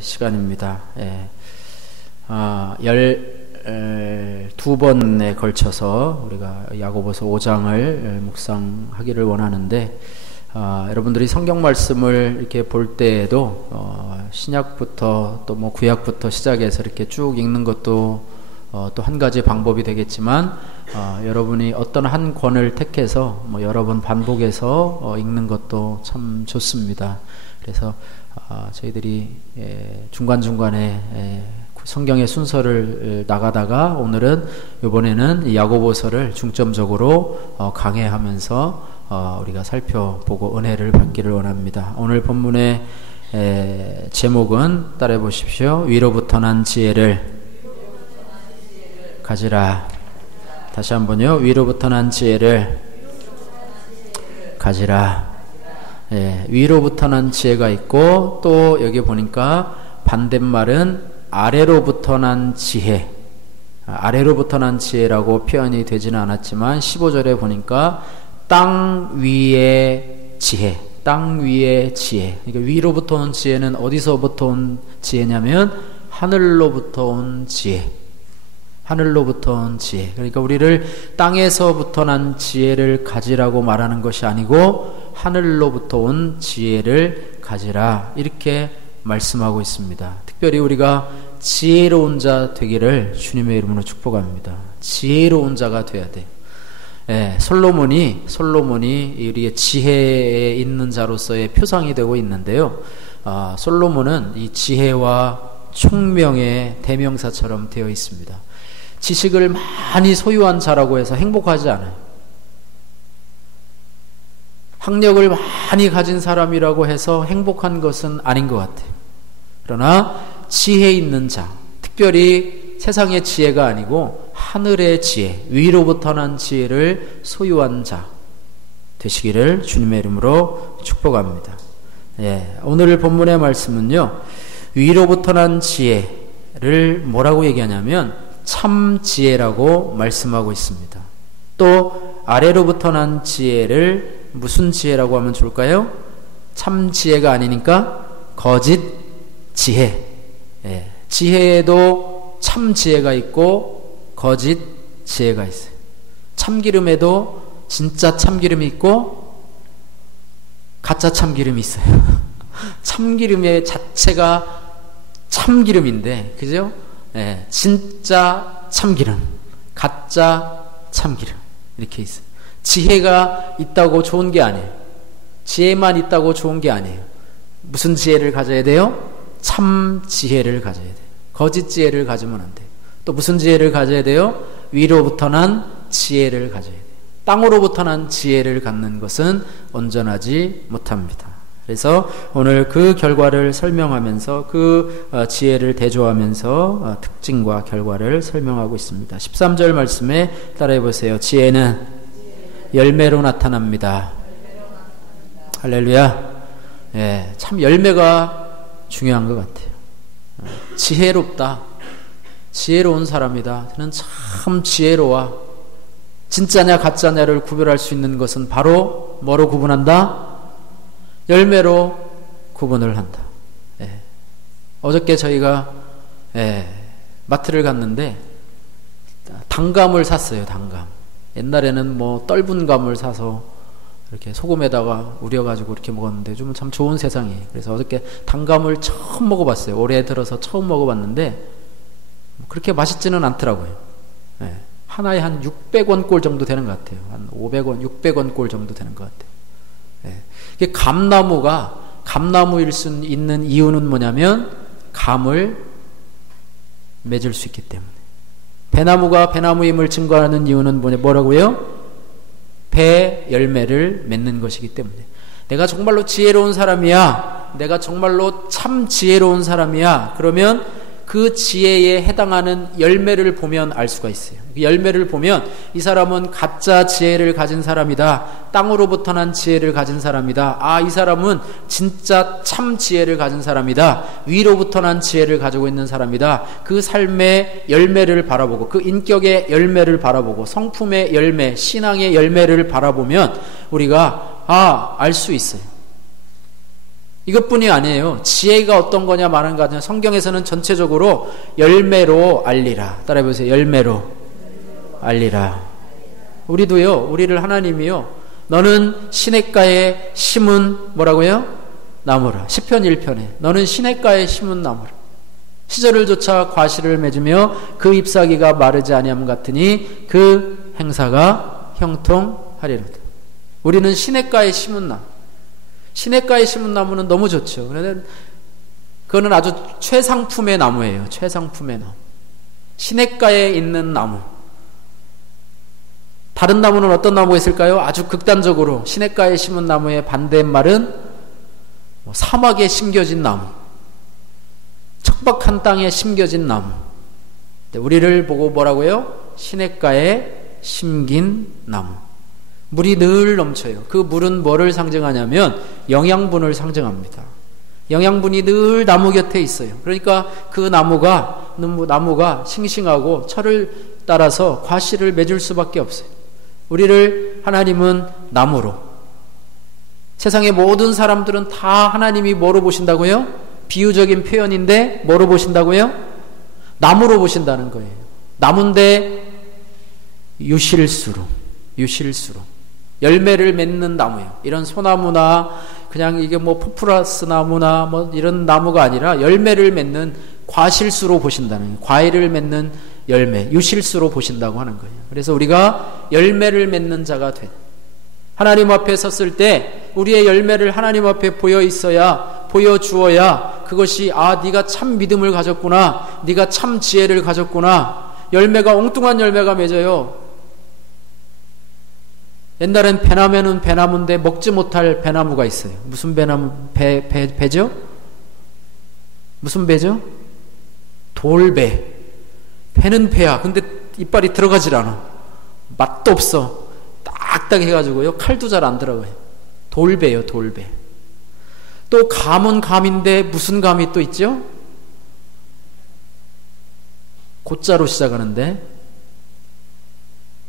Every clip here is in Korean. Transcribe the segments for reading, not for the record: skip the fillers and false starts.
시간입니다. 12번에 걸쳐서 우리가 야고보서 5장을 묵상하기를 원하는데, 여러분들이 성경 말씀을 이렇게 볼 때에도 신약부터 또 뭐 구약부터 시작해서 이렇게 쭉 읽는 것도 또 한 가지 방법이 되겠지만, 여러분이 어떤 한 권을 택해서 뭐 여러 번 반복해서 읽는 것도 참 좋습니다. 그래서 저희들이 중간중간에 성경의 순서를 나가다가 오늘은 이번에는 야고보서를 중점적으로 강해하면서 우리가 살펴보고 은혜를 받기를 원합니다. 오늘 본문의 제목은 따라해 보십시오. 위로부터 난 지혜를 가지라. 다시 한번요. 위로부터 난 지혜를 가지라. 위로부터 난 지혜가 있고, 또 여기 보니까 반대말은 아래로부터 난 지혜, 아래로부터 난 지혜라고 표현이 되지는 않았지만 15절에 보니까 땅 위의 지혜, 땅 위의 지혜. 그러니까 위로부터 온 지혜는 어디서부터 온 지혜냐면 하늘로부터 온 지혜, 하늘로부터 온 지혜. 그러니까 우리를 땅에서부터 난 지혜를 가지라고 말하는 것이 아니고 하늘로부터 온 지혜를 가지라, 이렇게 말씀하고 있습니다. 특별히 우리가 지혜로운 자 되기를 주님의 이름으로 축복합니다. 지혜로운 자가 돼야 돼요. 솔로몬이 우리의 지혜에 있는 자로서의 표상이 되고 있는데요. 솔로몬은 이 지혜와 총명의 대명사처럼 되어 있습니다. 지식을 많이 소유한 자라고 해서 행복하지 않아요. 학력을 많이 가진 사람이라고 해서 행복한 것은 아닌 것 같아요. 그러나 지혜 있는 자, 특별히 세상의 지혜가 아니고 하늘의 지혜, 위로부터 난 지혜를 소유한 자 되시기를 주님의 이름으로 축복합니다. 오늘 본문의 말씀은요, 위로부터 난 지혜를 뭐라고 얘기하냐면 참 지혜라고 말씀하고 있습니다. 또 아래로부터 난 지혜를 무슨 지혜라고 하면 좋을까요? 참 지혜가 아니니까 거짓 지혜. 지혜에도 참 지혜가 있고 거짓 지혜가 있어요. 참기름에도 진짜 참기름이 있고 가짜 참기름이 있어요. 참기름의 자체가 참기름인데, 그죠? 진짜 참기름, 가짜 참기름, 이렇게 있어요. 지혜가 있다고 좋은 게 아니에요. 지혜만 있다고 좋은 게 아니에요. 무슨 지혜를 가져야 돼요? 참 지혜를 가져야 돼요. 거짓 지혜를 가지면 안 돼요. 또 무슨 지혜를 가져야 돼요? 위로부터 난 지혜를 가져야 돼요. 땅으로부터 난 지혜를 갖는 것은 온전하지 못합니다. 그래서 오늘 그 결과를 설명하면서 그 지혜를 대조하면서 특징과 결과를 설명하고 있습니다. 13절 말씀에 따라해 보세요. 지혜는 열매로 나타납니다. 할렐루야. 참 열매가 중요한 것 같아요. 지혜롭다, 지혜로운 사람이다, 저는 참 지혜로워. 진짜냐 가짜냐를 구별할 수 있는 것은 바로 뭐로 구분한다? 열매로 구분을 한다. 어저께 저희가 마트를 갔는데 단감을 샀어요. 단감. 옛날에는 뭐 떫은 감을 사서 이렇게 소금에다가 우려가지고 이렇게 먹었는데 좀 참 좋은 세상이에요. 그래서 어저께 단감을 처음 먹어봤어요. 올해 들어서 처음 먹어봤는데 그렇게 맛있지는 않더라고요. 하나에 한 600원 꼴 정도 되는 것 같아요. 한 500원, 600원 꼴 정도 되는 것 같아요. 이게 감나무일 수 있는 이유는 뭐냐면 감을 맺을 수 있기 때문에. 배나무가 배나무임을 증거하는 이유는 뭐라고요? 배 열매를 맺는 것이기 때문에. 내가 정말로 지혜로운 사람이야, 내가 정말로 참 지혜로운 사람이야, 그러면 그 지혜에 해당하는 열매를 보면 알 수가 있어요. 그 열매를 보면 이 사람은 가짜 지혜를 가진 사람이다, 땅으로부터 난 지혜를 가진 사람이다, 이 사람은 진짜 참 지혜를 가진 사람이다, 위로부터 난 지혜를 가지고 있는 사람이다. 그 삶의 열매를 바라보고, 그 인격의 열매를 바라보고, 성품의 열매, 신앙의 열매를 바라보면 우리가 알 수 있어요. 이것뿐이 아니에요. 지혜가 어떤 거냐 말하는 거냐. 성경에서는 전체적으로 열매로 알리라. 따라해보세요. 열매로 알리라. 우리를 하나님이요. 너는 시냇가에 심은 뭐라고요? 나무라. 시편 1편에 너는 시냇가에 심은 나무라. 시절을 쫓아 과실을 맺으며 그 잎사귀가 마르지 아니함 같으니 그 행사가 형통하리로다. 우리는 시냇가에 심은 나무. 시냇가에 심은 나무는 너무 좋죠. 그거는 아주 최상품의 나무예요. 최상품의 나무. 시냇가에 있는 나무. 다른 나무는 어떤 나무가 있을까요? 아주 극단적으로 시냇가에 심은 나무의 반대말은 사막에 심겨진 나무, 척박한 땅에 심겨진 나무. 우리를 보고 뭐라고요? 시냇가에 심긴 나무. 물이 늘 넘쳐요. 그 물은 뭐를 상징하냐면 영양분을 상징합니다. 영양분이 늘 나무 곁에 있어요. 그러니까 그 나무가 싱싱하고 철을 따라서 과실을 맺을 수밖에 없어요. 우리를 하나님은 나무로, 세상의 모든 사람들은 다 하나님이 뭐로 보신다고요? 비유적인 표현인데 뭐로 보신다고요? 나무로 보신다는 거예요. 나무인데 유실수로 열매를 맺는 나무예요. 이런 소나무나 그냥 이게 포프라스 나무나 이런 나무가 아니라 열매를 맺는 과실수로 보신다는 거예요. 과일을 맺는 열매, 유실수로 보신다고 하는 거예요. 그래서 우리가 열매를 맺는 자가 돼. 하나님 앞에 섰을 때 우리의 열매를 하나님 앞에 보여주어야 그것이 네가 참 믿음을 가졌구나, 네가 참 지혜를 가졌구나. 열매가 엉뚱한 열매가 맺어요. 옛날엔 배나무는 배나무인데 먹지 못할 배나무가 있어요. 무슨 배나무? 배죠? 무슨 배죠? 돌배. 배는 배야. 근데 이빨이 들어가질 않아. 맛도 없어. 딱딱 해가지고요. 칼도 잘 안 들어가요. 돌배요, 돌배. 또 감은 감인데 무슨 감이 또 있죠? 고자로 시작하는데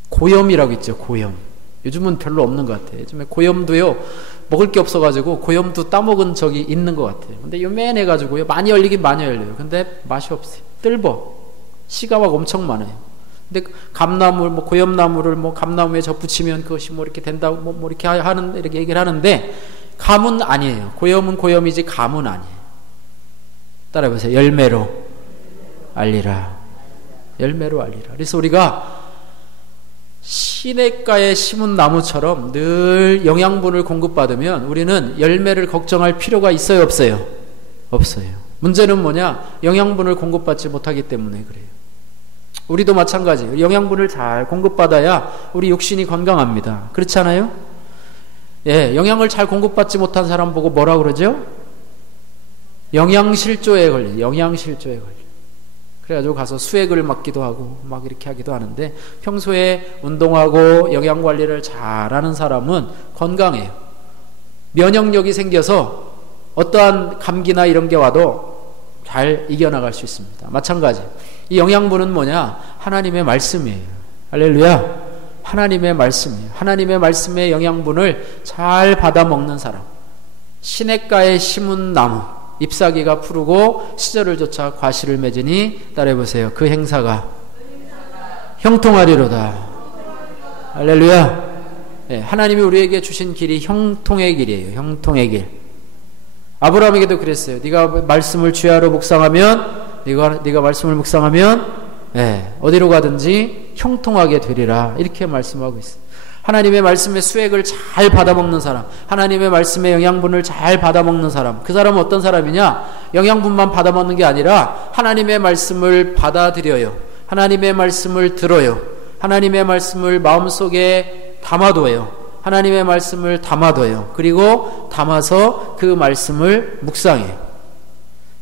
고염이라고 있죠. 고염. 요즘은 별로 없는 것 같아요. 요즘에 고염도요, 먹을 게 없어가지고 고염도 따먹은 적이 있는 것 같아요. 근데 요맨해가지고요, 많이 열리긴 많이 열려요. 근데 맛이 없어요. 뜰버. 씨가 막 엄청 많아요. 근데 감나무, 고염나무를 감나무에 접붙이면 그것이 이렇게 된다고 이렇게 이렇게 얘기를 하는데, 감은 아니에요. 고염은 고염이지 감은 아니에요. 따라해보세요. 열매로 알리라. 열매로 알리라. 그래서 우리가 시냇가에 심은 나무처럼 늘 영양분을 공급받으면 우리는 열매를 걱정할 필요가 있어요, 없어요? 없어요. 문제는 뭐냐? 영양분을 공급받지 못하기 때문에 그래요. 우리도 마찬가지예요. 영양분을 잘 공급받아야 우리 육신이 건강합니다. 그렇지 않아요? 예, 영양을 잘 공급받지 못한 사람 보고 뭐라 그러죠? 영양실조에 걸려요. 영양실조에 걸려요. 그래가지고 가서 수액을 맞기도 하고 이렇게 하기도 하는데, 평소에 운동하고 영양관리를 잘하는 사람은 건강해요. 면역력이 생겨서 어떠한 감기나 이런 게 와도 잘 이겨나갈 수 있습니다. 마찬가지. 이 영양분은 뭐냐? 하나님의 말씀이에요. 할렐루야. 하나님의 말씀이에요. 하나님의 말씀의 영양분을 잘 받아 먹는 사람. 시냇가에 심은 나무, 잎사귀가 푸르고 시절을 쫓아 과실을 맺으니, 따라해보세요. 그 행사가 형통하리로다. 할렐루야. 네, 하나님이 우리에게 주신 길이 형통의 길이에요. 형통의 길. 아브라함에게도 그랬어요. 네가 말씀을 주야로 묵상하면, 네가 말씀을 묵상하면 어디로 가든지 형통하게 되리라. 이렇게 말씀하고 있어요. 하나님의 말씀의 수액을 잘 받아먹는 사람, 하나님의 말씀의 영양분을 잘 받아먹는 사람, 그 사람은 어떤 사람이냐? 영양분만 받아먹는 게 아니라 하나님의 말씀을 받아들여요. 하나님의 말씀을 들어요. 하나님의 말씀을 마음속에 담아둬요. 하나님의 말씀을 담아둬요. 그리고 담아서 그 말씀을 묵상해요.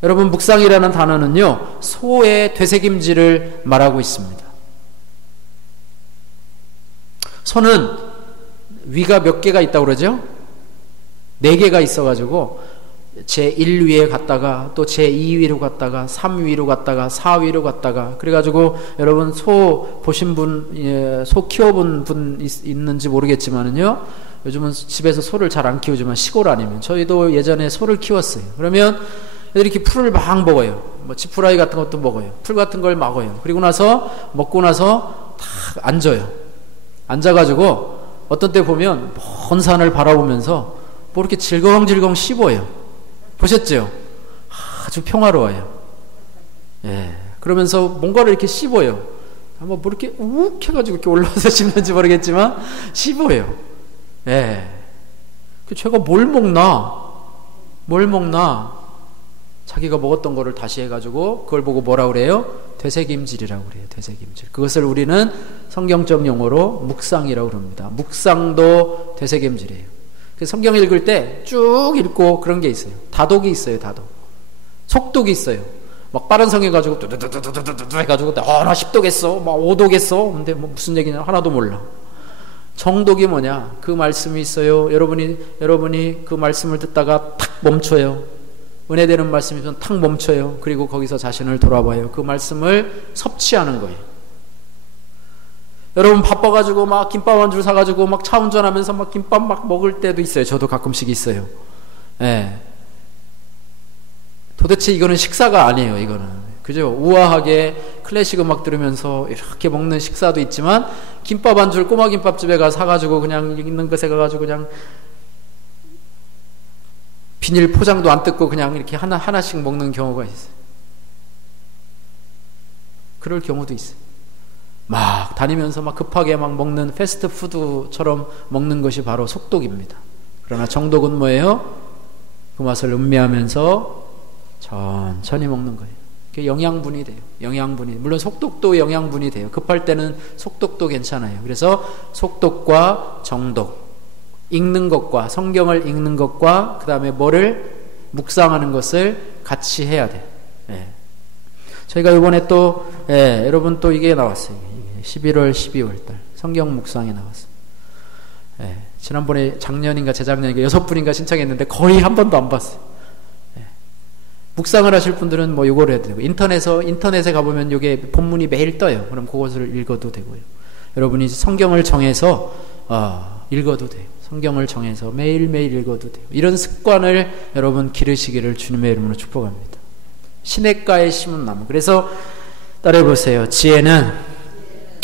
여러분, 묵상이라는 단어는요, 소의 되새김질을 말하고 있습니다. 소는 위가 몇 개가 있다고 그러죠? 4개가 있어가지고 제1위에 갔다가 또 제2위로 갔다가 3위로 갔다가 4위로 갔다가, 그래가지고 여러분 소 보신 분, 소 키워본 분 있는지 모르겠지만은요, 요즘은 집에서 소를 잘 안 키우지만 시골 아니면 저희도 예전에 소를 키웠어요. 그러면 애들이 이렇게 풀을 막 먹어요. 뭐 지푸라기 같은 것도 먹어요. 풀 같은 걸 먹어요. 그리고 나서 먹고 나서 딱 앉아요. 앉아가지고 어떤 때 보면 먼 산을 바라보면서 뭐 이렇게 질겅질겅 씹어요. 보셨죠? 아주 평화로워요. 예. 그러면서 뭔가를 이렇게 씹어요. 아마 뭐 이렇게 욱 해가지고 이렇게 올라와서 씹는지 모르겠지만 씹어요. 예. 제가 뭘 먹나? 자기가 먹었던 거를 다시 해가지고 그걸 보고 뭐라 그래요? 되새김질이라고 그래요. 되새김질. 그것을 우리는 성경적 용어로 묵상이라고 그럽니다. 묵상도 되새김질이에요. 성경 읽을 때 쭉 읽고 그런 게 있어요. 다독이 있어요. 다독. 속독이 있어요. 막 빠른 성경 가지고 두두두두두두 해가지고 나 10독 했어. 막 5독 했어. 근데 뭐 무슨 얘기냐 하나도 몰라. 정독이 뭐냐? 그 말씀이 있어요. 여러분이 그 말씀을 듣다가 탁 멈춰요. 은혜되는 말씀이면 탁 멈춰요. 그리고 거기서 자신을 돌아봐요. 그 말씀을 섭취하는 거예요. 여러분 바빠가지고 막 김밥 한 줄 사가지고 막 차 운전하면서 막 김밥 막 먹을 때도 있어요. 저도 가끔씩 있어요. 예. 도대체 이거는 식사가 아니에요. 이거는. 그죠? 우아하게 클래식 음악 들으면서 이렇게 먹는 식사도 있지만 김밥 한 줄 꼬마 김밥집에 가 사가지고 그냥 있는 것에 가가지고 그냥 비닐 포장도 안 뜯고 그냥 이렇게 하나씩 먹는 경우가 있어요. 그럴 경우도 있어요. 막 다니면서 막 급하게 막 먹는 패스트푸드처럼 먹는 것이 바로 속독입니다. 그러나 정독은 뭐예요? 그 맛을 음미하면서 천천히 먹는 거예요. 그게 영양분이 돼요. 물론 속독도 영양분이 돼요. 급할 때는 속독도 괜찮아요. 그래서 속독과 정독, 읽는 것과 성경을 읽는 것과 그 다음에 뭐를 묵상하는 것을 같이 해야 돼요. 예. 저희가 이번에 또 여러분 또 이게 나왔어요. 11월 12월 달 성경 묵상이 나왔어요. 예. 지난번에 작년인가 재작년인가 6분인가 신청했는데 거의 한 번도 안 봤어요. 예. 묵상을 하실 분들은 뭐 요거를 해도 되고 인터넷에 가보면 요게 본문이 매일 떠요. 그럼 그것을 읽어도 되고요. 여러분이 성경을 정해서 읽어도 돼요. 성경을 정해서 매일매일 읽어도 돼요. 이런 습관을 여러분 기르시기를 주님의 이름으로 축복합니다. 시냇가에 심은 나무. 그래서 따라해보세요. 지혜는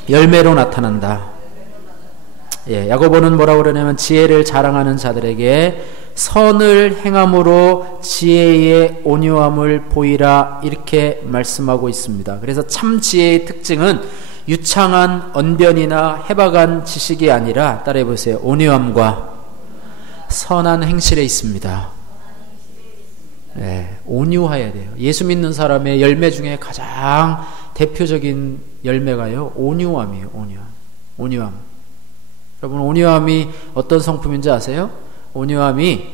열매로 나타난다. 예, 야고보는 뭐라고 그러냐면 지혜를 자랑하는 자들에게 선을 행함으로 지혜의 온유함을 보이라 이렇게 말씀하고 있습니다. 그래서 참 지혜의 특징은 유창한 언변이나 해박한 지식이 아니라 따라해보세요. 온유함과 선한 행실에 있습니다. 네, 온유해야 돼요. 예수 믿는 사람의 열매 중에 가장 대표적인 열매가요. 온유함이에요. 온유함. 여러분 온유함이 어떤 성품인지 아세요? 온유함이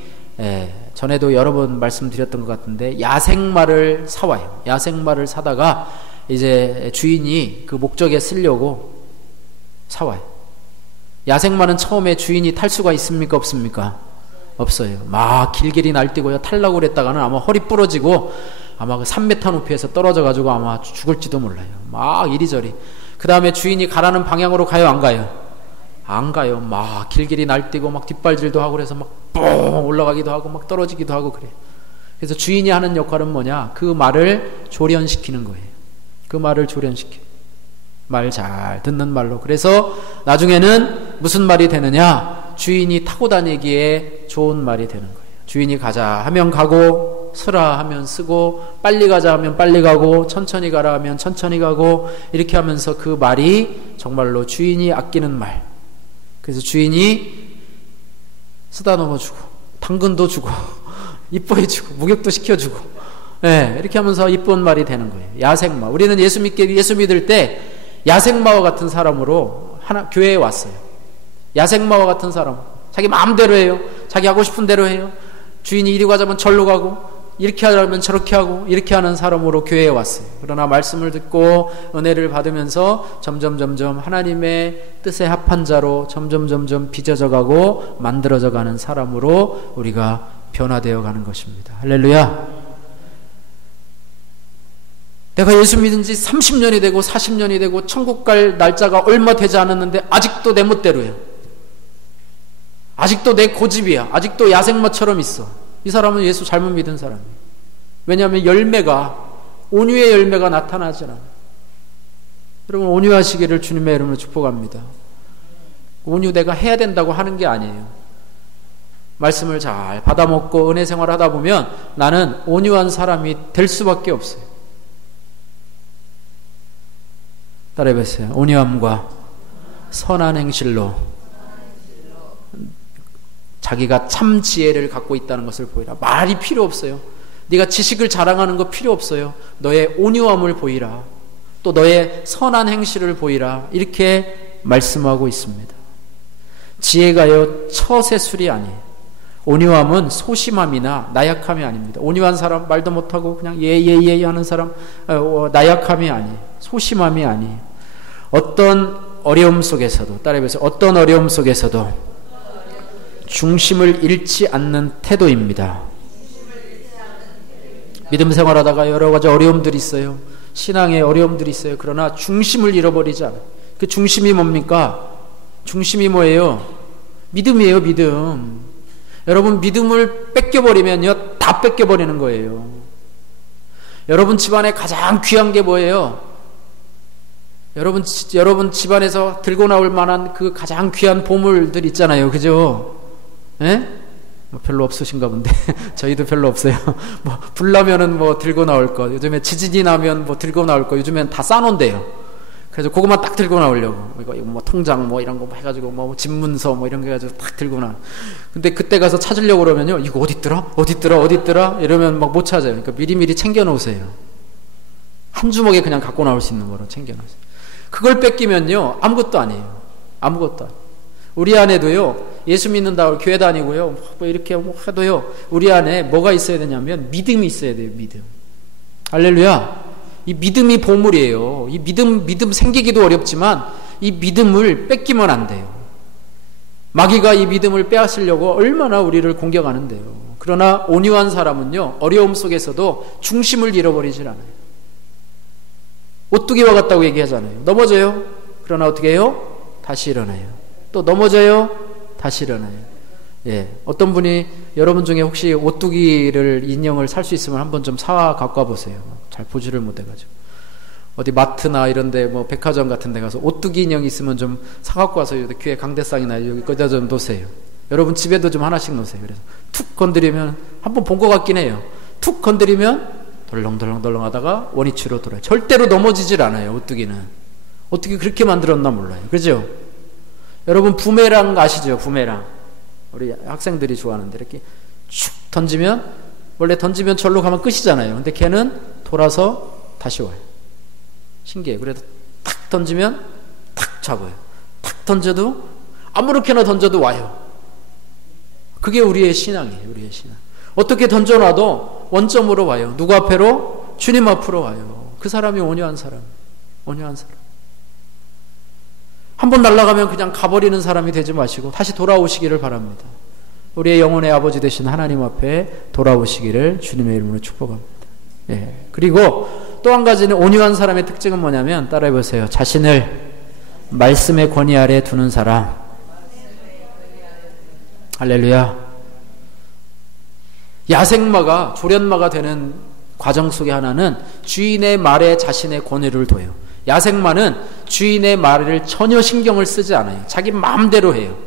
전에도 여러 번 말씀드렸던 것 같은데 야생마를 사와요. 야생마를 사다가 이제 주인이 그 목적에 쓰려고 사와요. 야생마는 처음에 주인이 탈 수가 있습니까? 없습니까? 없어요. 막 길길이 날뛰고요. 탈라고 그랬다가는 아마 허리 부러지고 아마 그 3m 높이에서 떨어져 가지고 아마 죽을지도 몰라요. 막 이리저리. 그 다음에 주인이 가라는 방향으로 가요? 안 가요? 안 가요. 막 길길이 날뛰고 막 뒷발질도 하고 그래서 막 뻥 올라가기도 하고 막 떨어지기도 하고 그래요. 그래서 주인이 하는 역할은 뭐냐? 그 말을 조련시키는 거예요. 그 말을 조련시켜. 말 잘 듣는 말로. 그래서 나중에는 무슨 말이 되느냐? 주인이 타고 다니기에 좋은 말이 되는 거예요. 주인이 가자 하면 가고, 쓰라 하면 쓰고, 빨리 가자 하면 빨리 가고, 천천히 가라 하면 천천히 가고, 이렇게 하면서 그 말이 정말로 주인이 아끼는 말. 그래서 주인이 쓰다 넘어주고, 당근도 주고, 이뻐해주고, 목욕도 시켜주고, 네, 이렇게 하면서 이쁜 말이 되는 거예요. 야생마. 우리는 예수 믿을 때 야생마와 같은 사람으로 교회에 왔어요. 야생마와 같은 사람. 자기 마음대로 해요. 자기 하고 싶은 대로 해요. 주인이 이리 가자면 절로 가고, 이렇게 하려면 저렇게 하고, 이렇게 하는 사람으로 교회에 왔어요. 그러나 말씀을 듣고 은혜를 받으면서 점점 하나님의 뜻에 합한 자로 점점 빚어져 가고 만들어져 가는 사람으로 우리가 변화되어 가는 것입니다. 할렐루야. 내가 예수 믿은 지 30년이 되고 40년이 되고 천국 갈 날짜가 얼마 되지 않았는데 아직도 내 멋대로 해요. 아직도 내 고집이야. 아직도 야생마처럼 있어. 이 사람은 예수 잘못 믿은 사람이에요. 왜냐하면 온유의 열매가 나타나지 않아요. 여러분, 온유하시기를 주님의 이름으로 축복합니다. 온유 내가 해야 된다고 하는 게 아니에요. 말씀을 잘 받아먹고 은혜 생활을 하다 보면 나는 온유한 사람이 될 수밖에 없어요. 따라해보세요. 온유함과 선한 행실로 자기가 참 지혜를 갖고 있다는 것을 보이라. 말이 필요 없어요. 네가 지식을 자랑하는 거 필요 없어요. 너의 온유함을 보이라. 또 너의 선한 행실을 보이라. 이렇게 말씀하고 있습니다. 지혜가요 처세술이 아니에요. 온유함은 소심함이나 나약함이 아닙니다. 온유한 사람, 말도 못하고 그냥 예 하는 사람, 나약함이 아니에요. 소심함이 아니에요. 어떤 어려움 속에서도, 따라해보세요. 어떤 어려움 속에서도 중심을 잃지 않는 태도입니다. 믿음 생활하다가 여러 가지 어려움들이 있어요. 신앙에 어려움들이 있어요. 그러나 중심을 잃어버리지 않아요. 그 중심이 뭡니까? 중심이 뭐예요? 믿음이에요. 믿음. 여러분, 믿음을 뺏겨버리면요 다 뺏겨버리는 거예요. 여러분 집안에 가장 귀한 게 뭐예요? 여러분 집안에서 들고 나올 만한 그 가장 귀한 보물들 있잖아요. 그죠? 예? 뭐 별로 없으신가 본데 저희도 별로 없어요. 뭐 불 나면은 뭐 들고 나올 거, 요즘에 지진이 나면 뭐 들고 나올 거, 요즘엔 다 싸놓은대요. 그래서 그것만 딱 들고 나오려고, 이거 뭐 통장 뭐 이런 거 해가지고 뭐 집문서 뭐 이런 거 해가지고 딱 들고 나. 근데 그때 가서 찾으려고 그러면요, 이거 어디 있더라 이러면 막 못 찾아요. 그러니까 미리미리 챙겨 놓으세요. 한 주먹에 그냥 갖고 나올 수 있는 거로 챙겨 놓으세요. 그걸 뺏기면요 아무것도 아니에요. 아무것도 아니에요. 우리 안에도요, 예수 믿는다고 교회 다니고요 뭐 이렇게 뭐 해도요, 우리 안에 뭐가 있어야 되냐면 믿음이 있어야 돼요. 믿음. 할렐루야. 이 믿음이 보물이에요. 이 믿음 생기기도 어렵지만 이 믿음을 뺏기면 안 돼요. 마귀가 이 믿음을 빼앗으려고 얼마나 우리를 공격하는데요. 그러나 온유한 사람은요, 어려움 속에서도 중심을 잃어버리질 않아요. 오뚜기와 같다고 얘기하잖아요. 넘어져요. 그러나 어떻게 해요? 다시 일어나요. 또 넘어져요. 다시 일어나요. 예, 어떤 분이 여러분 중에 혹시 오뚜기를 인형을 살 수 있으면 한번 좀 사 갖고 와보세요. 잘 보지를 못해가지고 어디 마트나 이런데 뭐 백화점 같은 데 가서 오뚜기 인형 있으면 좀 사 갖고 와서 귀에 강대상이나 여기 거기다 좀 놓으세요. 여러분 집에도 좀 하나씩 놓으세요. 그래서 툭 건드리면 한번 본 것 같긴 해요. 툭 건드리면 덜렁덜렁 하다가 원위치로 돌아요. 절대로 넘어지질 않아요. 오뚜기는 어떻게 그렇게 만들었나 몰라요. 그죠? 여러분 부메랑 아시죠? 부메랑 우리 학생들이 좋아하는데 이렇게 쭉 던지면, 원래 던지면 절로 가면 끝이잖아요. 근데 걔는 돌아서 다시 와요. 신기해요. 그래도 탁 던지면 탁 잡아요. 탁 던져도 아무렇게나 던져도 와요. 그게 우리의 신앙이에요. 우리의 신앙. 어떻게 던져놔도 원점으로 와요. 누구 앞으로? 주님 앞으로 와요. 그 사람이 온유한 사람. 온유한 사람. 한번 날아가면 그냥 가버리는 사람이 되지 마시고 다시 돌아오시기를 바랍니다. 우리의 영혼의 아버지 되신 하나님 앞에 돌아오시기를 주님의 이름으로 축복합니다. 예. 그리고 또 한 가지는 온유한 사람의 특징은 뭐냐면, 따라해보세요. 자신을 말씀의 권위 아래 두는 사람. 할렐루야. 야생마가 조련마가 되는 과정 속에 하나는 주인의 말에 자신의 권위를 둬요. 야생마는 주인의 말을 전혀 신경을 쓰지 않아요. 자기 마음대로 해요.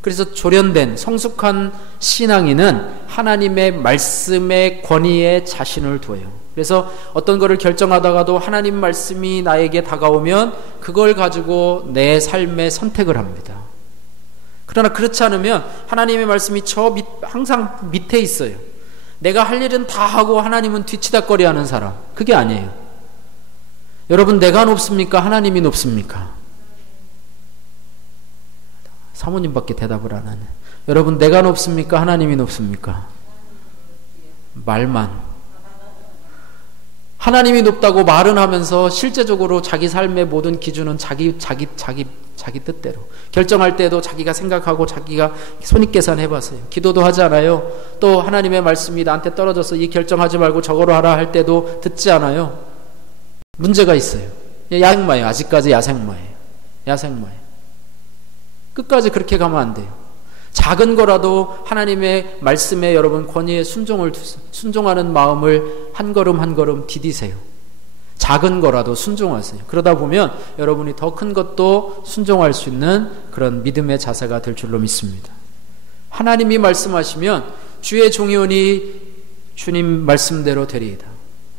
그래서 조련된 성숙한 신앙인은 하나님의 말씀의 권위에 자신을 두어요. 그래서 어떤 것을 결정하다가도 하나님 말씀이 나에게 다가오면 그걸 가지고 내 삶의 선택을 합니다. 그러나 그렇지 않으면 하나님의 말씀이 항상 밑에 있어요. 내가 할 일은 다 하고 하나님은 뒤치다꺼리 하는 사람, 그게 아니에요. 여러분, 내가 높습니까? 하나님이 높습니까? 사모님밖에 대답을 안 하네. 여러분, 내가 높습니까? 하나님이 높습니까? 말만. 하나님이 높다고 말은 하면서 실제적으로 자기 삶의 모든 기준은 자기 뜻대로. 결정할 때도 자기가 생각하고 자기가 손익계산해봤어요. 기도도 하지 않아요. 또 하나님의 말씀이 나한테 떨어져서 이 결정하지 말고 저거로 하라 할 때도 듣지 않아요. 문제가 있어요. 야생마예요. 아직까지 야생마예요. 끝까지 그렇게 가면 안 돼요. 작은 거라도 하나님의 말씀에 여러분 권위에 순종하는 마음을 한 걸음 한 걸음 디디세요. 작은 거라도 순종하세요. 그러다 보면 여러분이 더 큰 것도 순종할 수 있는 그런 믿음의 자세가 될 줄로 믿습니다. 하나님이 말씀하시면 주의 종이오니 주님 말씀대로 되리이다.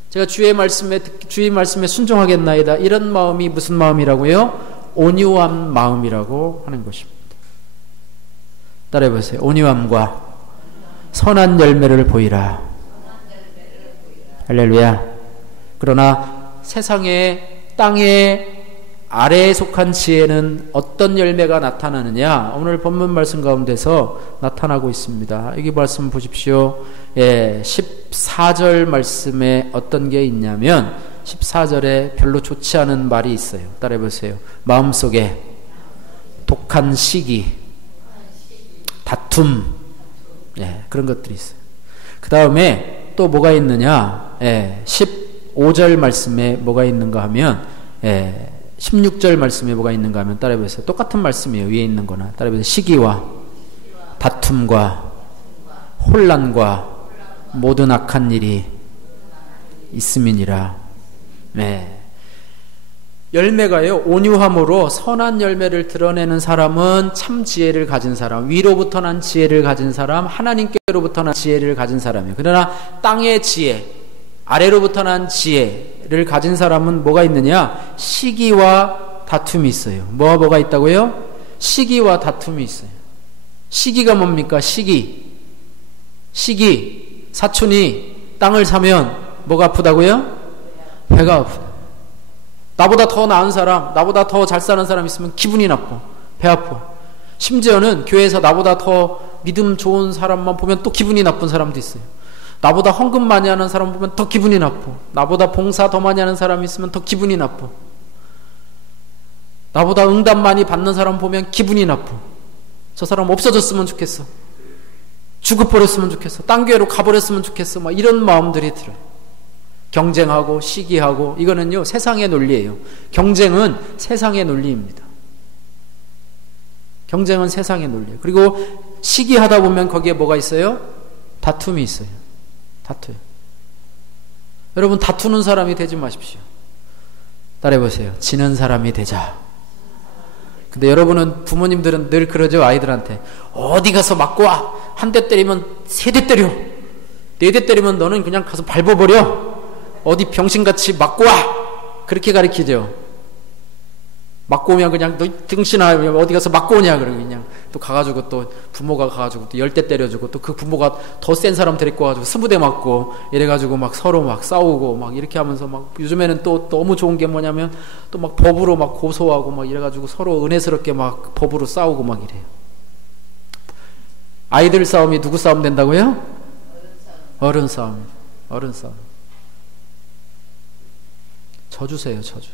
제가 주의 말씀에 순종하겠나이다. 이런 마음이 무슨 마음이라고요? 온유한 마음이라고 하는 것입니다. 따라해보세요. 온유함과 선한 열매를 보이라. 할렐루야. 그러나 세상의 땅의 아래에 속한 지혜는 어떤 열매가 나타나느냐? 오늘 본문 말씀 가운데서 나타나고 있습니다. 여기 말씀 보십시오. 14절 말씀에 어떤 게 있냐면 14절에 별로 좋지 않은 말이 있어요. 따라해보세요. 마음속에 독한 시기, 다툼, 그런 것들이 있어요. 그 다음에 또 뭐가 있느냐? 15절 말씀에 뭐가 있는가 하면 16절 말씀에 뭐가 있는가 하면 따라해보세요. 똑같은 말씀이에요. 위에 있는 거나 따라해보세요. 시기와 다툼과 혼란과 모든 악한 일이 있음이니라. 열매가요, 온유함으로 선한 열매를 드러내는 사람은 참 지혜를 가진 사람, 위로부터 난 지혜를 가진 사람, 하나님께로부터 난 지혜를 가진 사람이에요. 그러나 땅의 지혜, 아래로부터 난 지혜를 가진 사람은 뭐가 있느냐? 시기와 다툼이 있어요. 뭐가 있다고요? 시기와 다툼이 있어요. 시기가 뭡니까? 시기. 사촌이 땅을 사면 뭐가 아프다고요? 배가 아프다. 나보다 더 나은 사람, 나보다 더 잘 사는 사람 있으면 기분이 나빠. 배 아파. 심지어는 교회에서 나보다 더 믿음 좋은 사람만 보면 또 기분이 나쁜 사람도 있어요. 나보다 헌금 많이 하는 사람 보면 더 기분이 나빠. 나보다 봉사 더 많이 하는 사람이 있으면 더 기분이 나빠. 나보다 응답 많이 받는 사람 보면 기분이 나빠. 저 사람 없어졌으면 좋겠어. 죽어버렸으면 좋겠어. 딴 교회로 가버렸으면 좋겠어. 막 이런 마음들이 들어요. 경쟁하고 시기하고, 이거는요 세상의 논리예요. 경쟁은 세상의 논리입니다. 경쟁은 세상의 논리예요. 그리고 시기하다 보면 거기에 뭐가 있어요? 다툼이 있어요. 다투요. 여러분, 다투는 사람이 되지 마십시오. 따라해보세요. 지는 사람이 되자. 근데 여러분은, 부모님들은 늘 그러죠. 아이들한테 어디 가서 맞고 와. 한 대 때리면 3대 때려. 4대 때리면 너는 그냥 가서 밟아버려. 어디 병신같이 맞고 와. 그렇게 가르치죠. 맞고 오면 그냥 너 등신아 어디 가서 맞고 오냐. 그러고 그냥 또 가가지고, 또 부모가 가가지고 또 10대 때려주고, 또 그 부모가 더 센 사람 데리고 와가지고 20대 맞고, 이래가지고 막 서로 막 싸우고 막 이렇게 하면서, 막 요즘에는 또 너무 좋은 게 뭐냐면 또 막 법으로 막 고소하고 막 이래가지고 서로 은혜스럽게 막 법으로 싸우고 막 이래요. 아이들 싸움이 누구 싸움 된다고요? 어른 싸움. 어른 싸움. 져주세요. 저주.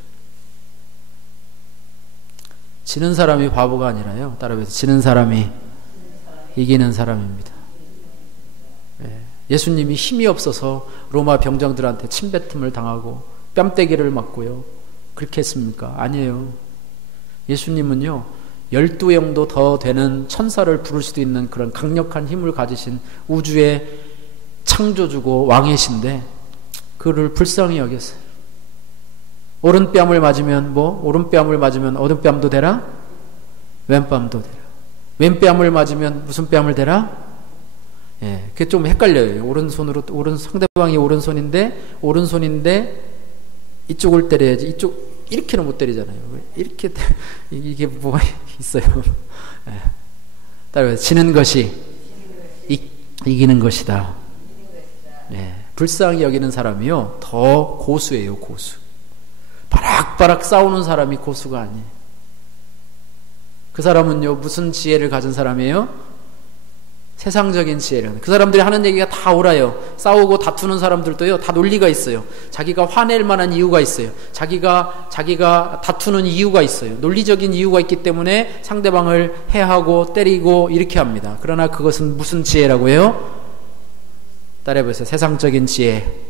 지는 사람이 바보가 아니라요. 따라해서 지는 사람이 이기는 사람입니다. 예수님이 힘이 없어서 로마 병정들한테 침뱉음을 당하고 뺨때기를 맞고요. 그렇게 했습니까? 아니에요. 예수님은요, 12영도 더 되는 천사를 부를 수도 있는 그런 강력한 힘을 가지신 우주의 창조주고 왕이신데, 그를 불쌍히 여겼어요. 오른뺨을 맞으면 오른뺨을 맞으면 오른뺨도 되라? 왼뺨도 되라. 왼뺨을 맞으면 무슨 뺨을 대라? 그게 좀 헷갈려요. 상대방이 오른손인데 이쪽을 때려야지. 이쪽 이렇게는 못 때리잖아요. 이렇게 이게 뭐가 있어요. 따라서 지는 것이 이기는 것이다. 불쌍히 여기는 사람이요 더 고수예요. 고수. 바락바락 싸우는 사람이 고수가 아니에요. 그 사람은요 무슨 지혜를 가진 사람이에요? 세상적인 지혜를. 그 사람들이 하는 얘기가 다 옳아요. 싸우고 다투는 사람들도요 다 논리가 있어요. 자기가 화낼 만한 이유가 있어요. 자기가 다투는 이유가 있어요. 논리적인 이유가 있기 때문에 상대방을 해하고 때리고 이렇게 합니다. 그러나 그것은 무슨 지혜라고요? 따라해보세요. 세상적인 지혜.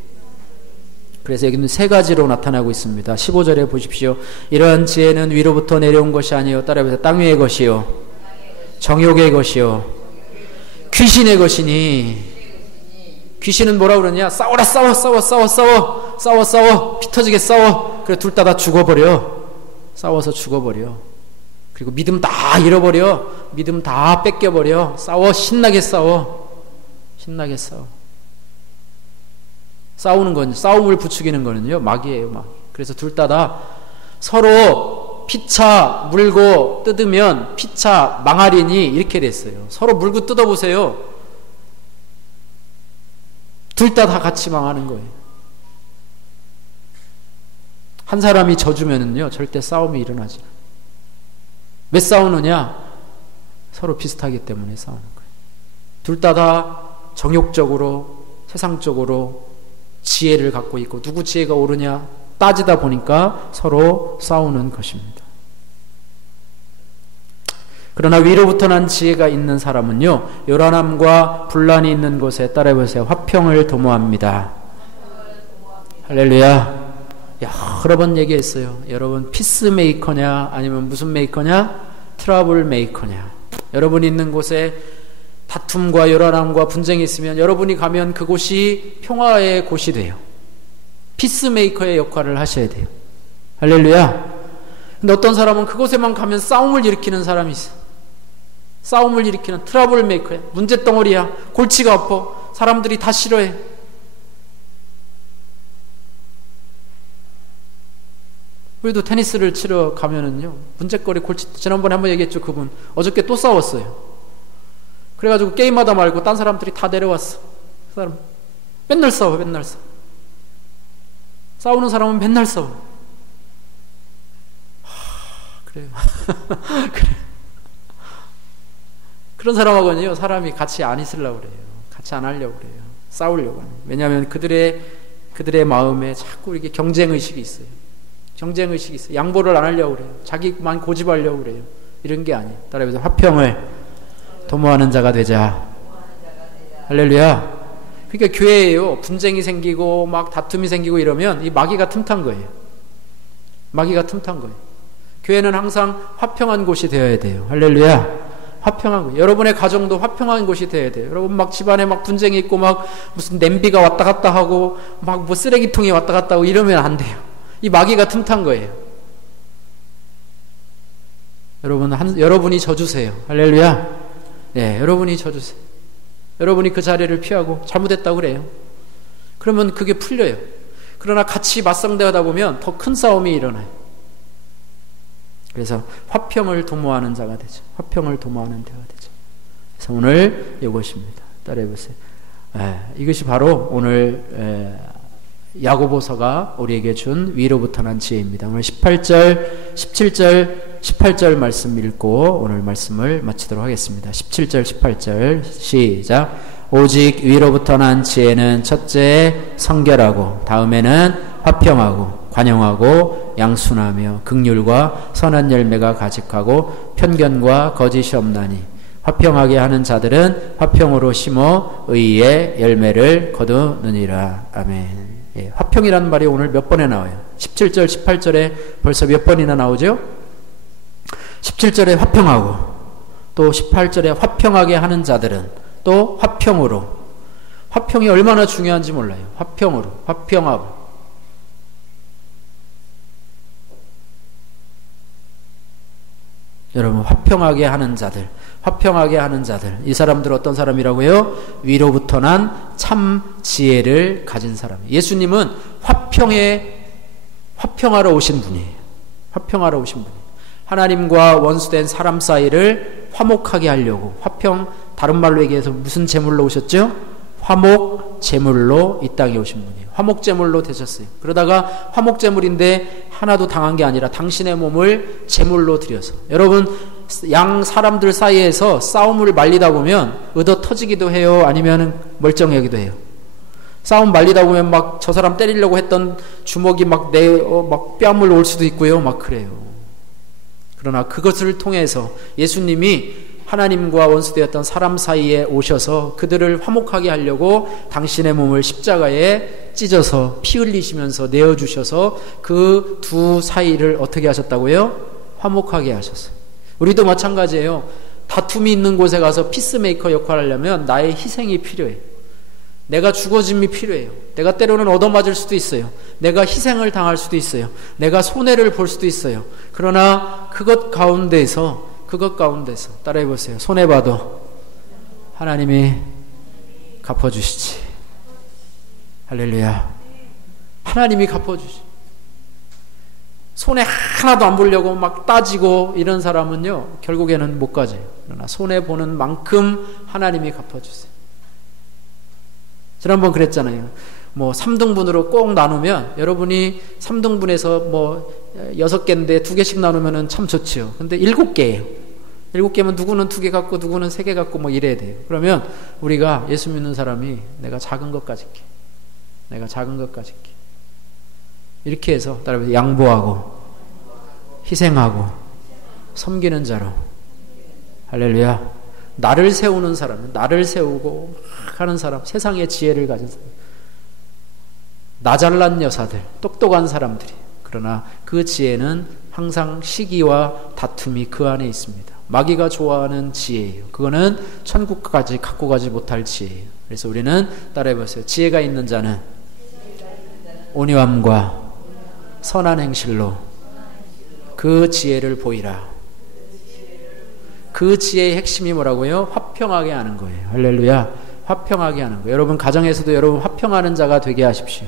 그래서 여기는 3가지로 나타나고 있습니다. 15절에 보십시오. 이러한 지혜는 위로부터 내려온 것이 아니요. 따라해보세요. 땅 위의 것이요, 정욕의 것이요, 귀신의 것이니. 귀신은 뭐라 그러냐? 싸워라, 싸워. 피 터지게 싸워. 그래, 둘 다 죽어버려. 싸워서 죽어버려. 그리고 믿음 다 잃어버려. 믿음 다 뺏겨버려. 싸워, 신나게 싸워. 싸우는 건, 싸움을 부추기는 거는요, 마귀예요, 마귀. 그래서 둘 다 서로 피차 물고 뜯으면 피차 망하리니 이렇게 됐어요. 서로 물고 뜯어보세요. 둘 다 같이 망하는 거예요. 한 사람이 져주면은요, 절대 싸움이 일어나지 않아요. 왜 싸우느냐? 서로 비슷하기 때문에 싸우는 거예요. 둘 다 정욕적으로, 세상적으로 지혜를 갖고 있고, 누구 지혜가 옳으냐 따지다 보니까 서로 싸우는 것입니다. 그러나 위로부터 난 지혜가 있는 사람은요, 요란함과 분란이 있는 곳에, 따라해보세요, 화평을 도모합니다. 할렐루야. 여러 번 얘기했어요. 여러분 피스메이커냐 아니면 무슨 메이커냐? 트러블 메이커냐. 여러분이 있는 곳에 다툼과 요란함과 분쟁이 있으면 여러분이 가면 그곳이 평화의 곳이 돼요. 피스메이커의 역할을 하셔야 돼요. 할렐루야. 근데 어떤 사람은 그곳에만 가면 싸움을 일으키는 사람이 있어. 싸움을 일으키는 트러블 메이커야. 문제덩어리야. 골치가 아파. 사람들이 다 싫어해. 우리도 테니스를 치러 가면은요, 문제거리 골치, 지난번에 한번 얘기했죠. 그분 어저께 또 싸웠어요. 그래가지고 게임하다 말고 딴 사람들이 다 내려왔어. 그 사람 맨날 싸워. 싸우는 사람은 맨날 싸워. 그래요. 그래. 그런 사람하고는요, 사람이 같이 안 있으려고 그래요. 같이 안 하려고 그래요. 싸우려고 하는. 왜냐하면 그들의 마음에 자꾸 이렇게 경쟁의식이 있어요. 양보를 안 하려고 그래요. 자기만 고집하려고 그래요. 이런 게 아니에요. 따라서 화평을 도모하는 자가 되자. 할렐루야. 그러니까 교회에요, 분쟁이 생기고 막 다툼이 생기고 이러면 이 마귀가 틈탄 거예요. 교회는 항상 화평한 곳이 되어야 돼요. 할렐루야. 화평한 곳. 여러분의 가정도 화평한 곳이 되어야 돼요. 여러분 막 집안에 막 분쟁이 있고 막 무슨 냄비가 왔다 갔다 하고 막 뭐 쓰레기통이 왔다 갔다 하고 이러면 안 돼요. 이 마귀가 틈탄 거예요. 여러분이 져주세요. 할렐루야. 네, 여러분이 져주세요. 여러분이 그 자리를 피하고 잘못했다고 그래요. 그러면 그게 풀려요. 그러나 같이 맞상대하다 보면 더 큰 싸움이 일어나요. 그래서 화평을 도모하는 자가 되죠. 화평을 도모하는 자가 되죠. 그래서 오늘 이것입니다. 따라해보세요. 이것이 바로 오늘 야고보서가 우리에게 준 위로부터 난 지혜입니다. 오늘 18절, 17절, 18절 말씀 읽고 오늘 말씀을 마치도록 하겠습니다. 17절, 18절 시작. 오직 위로부터 난 지혜는 첫째 성결하고, 다음에는 화평하고 관용하고 양순하며 긍휼과 선한 열매가 가득하고 편견과 거짓이 없나니, 화평하게 하는 자들은 화평으로 심어 의의 열매를 거두느니라. 아멘. 예, 화평이라는 말이 오늘 몇 번에 나와요? 17절, 18절에 벌써 몇 번이나 나오죠? 17절에 화평하고, 또 18절에 화평하게 하는 자들은 또 화평으로. 화평이 얼마나 중요한지 몰라요. 화평으로, 화평하고. 여러분, 화평하게 하는 자들, 이 사람들 어떤 사람이라고요? 위로부터 난 참 지혜를 가진 사람. 예수님은 화평하러 오신 분이에요. 하나님과 원수된 사람 사이를 화목하게 하려고, 다른 말로 얘기해서 무슨 제물로 오셨죠? 화목 제물로 이 땅에 오신 분이에요. 화목 제물로 되셨어요. 그러다가 화목 제물인데 하나도 당한 게 아니라 당신의 몸을 제물로 드려서. 여러분, 양 사람들 사이에서 싸움을 말리다 보면 얻어 터지기도 해요, 아니면 멀쩡하기도 해요. 싸움 말리다 보면 막 저 사람 때리려고 했던 주먹이 막 뺨을 올 수도 있고요, 막 그래요. 그러나 그것을 통해서 예수님이 하나님과 원수되었던 사람 사이에 오셔서 그들을 화목하게 하려고 당신의 몸을 십자가에 찢어서 피 흘리시면서 내어주셔서 그 두 사이를 어떻게 하셨다고요? 화목하게 하셨어요. 우리도 마찬가지예요. 다툼이 있는 곳에 가서 피스메이커 역할을 하려면 나의 희생이 필요해요. 내가 죽어짐이 필요해요. 내가 때로는 얻어맞을 수도 있어요. 내가 희생을 당할 수도 있어요. 내가 손해를 볼 수도 있어요. 그러나 그것 가운데서 따라해보세요. 손해봐도 하나님이 갚아주시지. 할렐루야. 하나님이 갚아주시. 손해 하나도 안 보려고 막 따지고 이런 사람은요, 결국에는 못 가져요. 그러나 손해보는 만큼 하나님이 갚아주세요. 지난번 그랬잖아요. 뭐 3등분으로 꼭 나누면, 여러분이 3등분에서 뭐 6개인데 2개씩 나누면 참 좋지요. 근데 7개예요. 7개면 누구는 2개 갖고 누구는 3개 갖고 뭐 이래야 돼요. 그러면 우리가 예수 믿는 사람이 내가 작은 것 가질게. 내가 작은 것 가질게. 이렇게 해서 따라서 양보하고 희생하고 섬기는 자로. 할렐루야. 나를 세우는 사람, 나를 세우고 하는 사람, 세상의 지혜를 가진 사람, 나 잘난 여사들, 똑똑한 사람들이. 그러나 그 지혜는 항상 시기와 다툼이 그 안에 있습니다. 마귀가 좋아하는 지혜예요. 그거는 천국까지 갖고 가지 못할 지혜예요. 그래서 우리는 따라해보세요. 지혜가 있는 자는 온유함과 선한 행실로 그 지혜를 보이라. 그 지혜의 핵심이 뭐라고요? 화평하게 하는 거예요. 할렐루야. 화평하게 하는 거예요. 여러분 가정에서도 여러분 화평하는 자가 되게 하십시오.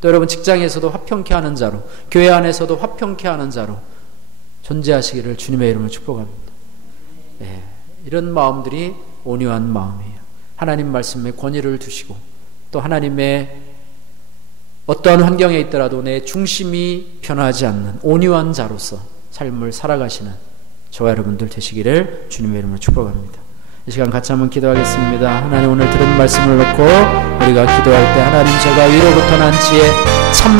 또 여러분 직장에서도 화평케 하는 자로, 교회 안에서도 화평케 하는 자로 존재하시기를 주님의 이름으로 축복합니다. 네, 이런 마음들이 온유한 마음이에요. 하나님 말씀에 권위를 두시고 또 하나님의 어떠한 환경에 있더라도 내 중심이 변하지 않는 온유한 자로서 삶을 살아가시는 저와 여러분들 되시기를 주님의 이름으로 축복합니다. 이 시간 같이 한번 기도하겠습니다. 하나님, 오늘 들은 말씀을 놓고 우리가 기도할 때 하나님, 제가 위로부터 난 지혜, 참